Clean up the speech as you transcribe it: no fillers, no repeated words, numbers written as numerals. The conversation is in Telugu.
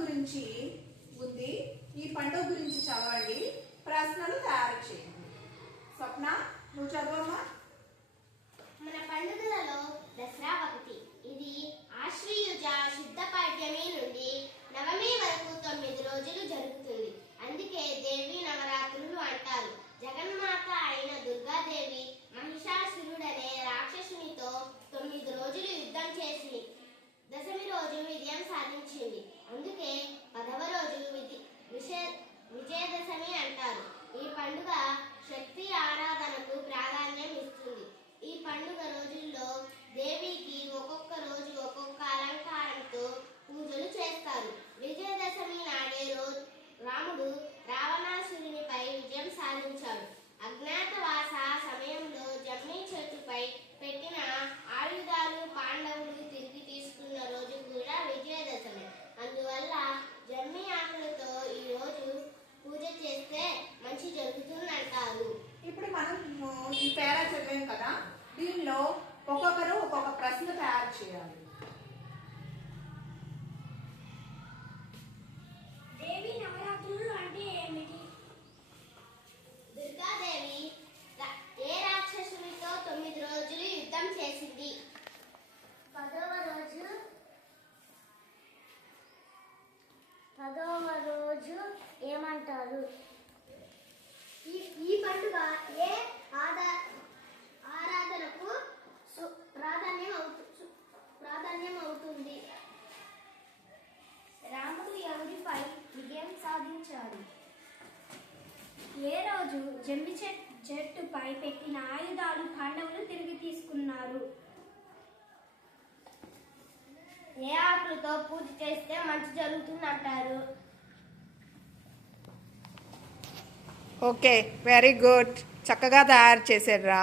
గురించి ఉంది. ఈ పండుగ గురించి చదవండి, ప్రశ్నలు తయారు చేయండి. స్వప్న, నువ్వు చదవమ్మా. మన పండుగలలో దసరా ఒకటి. ఇది ఆశ్వయుజ శుద్ధ పాడ్యమి నుండి నవమి వరకు 9 రోజులు జరుగుతుంది. అందుకే దేవి నవరాత్రులు అంటారు. జగన్మాత అయిన దుర్గాదేవి మహిషాసురుడనే రాక్షసునితో 9 రోజులు యుద్ధం చేసి దశమి రోజు విజయం సాధించింది. అందుకే 10వ రోజు విజయదశమి అంటారు. ఈ పండుగ శక్తి ఆరాధనకు ప్రాధాన్యం ఇస్తుంది. ఈ పండుగ రోజుల్లో దేవికి ఒక్కొక్క రోజు ఒక్కొక్క అలంకారంతో పూజలు చేస్తారు. విజయదశమి నాడే రోజు రాముడు రావణాసురునిపై విజయం సాధించాడు. అజ్ఞాతవాస సమయంలో జమ్మి చెట్టుపై పెట్టిన ఆయుధాలు పాండవులు తిరిగి తీసుకున్న రోజు కూడా విజయదశమి. అందువల్ల జమ్మి ఆకులతో ఈ రోజు పూజ చేస్తే మంచి జరుగుతుందంటారు. ఇప్పుడు మనం ఈ పేరా చదివాం కదా, దీనిలో ఒక్కొక్కరు ఒక్కొక్క ప్రశ్న తయారు చేయాలి. దేవి నవరాత్రులు అంటే ఏమిటి? దుర్గాదేవి ఏ రాక్షసునితో 9 రోజులు యుద్ధం చేసింది? 10వ రోజు ఏమంటారు? ఈ పండుగ ఏ ఆరాధనకు ప్రాధాన్యం అవుతుంది? రాముడు ఎవరిపై విజయం సాధించాడు? ఏ రోజు జమ్మి చెట్టుపై పెట్టిన ఆయుధాలు పాండవులు తిరిగి తీసుకున్నారు? ఏ ఆకులతో పూజ చేస్తే మంచి జరుగుతుందంటారు? ఓకే, వెరీ గుడ్, చక్కగా తయారు చేశారా.